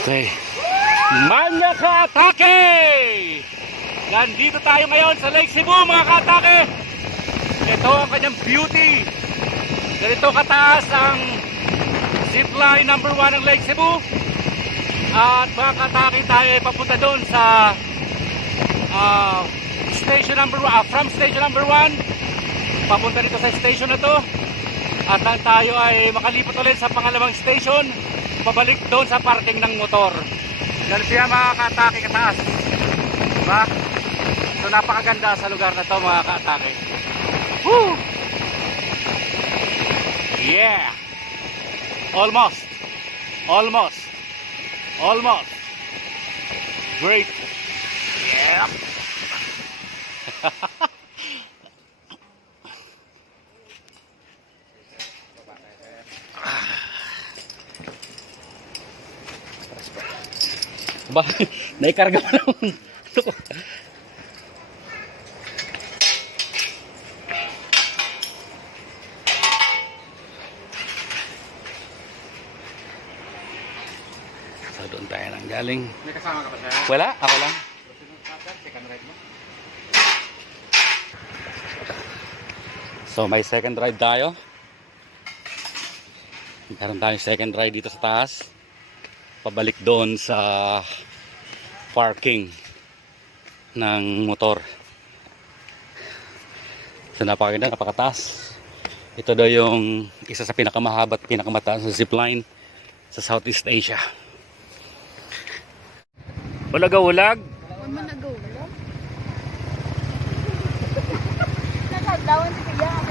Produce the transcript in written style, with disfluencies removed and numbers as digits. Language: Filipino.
Okay. Manya ka-atake! Nandito tayo ngayon sa Lake Cebu, mga ka-atake. Ito ang kanyang beauty. Ganito kataas ang zipline number 1 ng Lake Cebu. At mga ka-atake, tayo ay papunta doon sa station number 1, from station number 1 papunta dito sa station na to. At nang tayo ay makalipot ulit sa pangalawang station, pabalik doon sa parking ng motor. Ganun siya, mga ka-atake, kataas. Diba? So napakaganda sa lugar na to, mga ka-atake. Woo! Yeah! Almost. Almost. Almost. Great. Yeah! Ba, naikarga mo naman. So doon tayo nang galing. May kasama ka ba siya? Wala, ako lang. Second ride mo? So may second ride tayo. Meron tayong second ride dito sa taas. Pabalik doon sa parking ng motor. So napakaganda, napakataas. Ito daw yung isa sa pinakamahaba at pinakamataas na zipline sa Southeast Asia. Ulag-ulag. Huwag mo nag-ulo. Nakadawan sa kaya.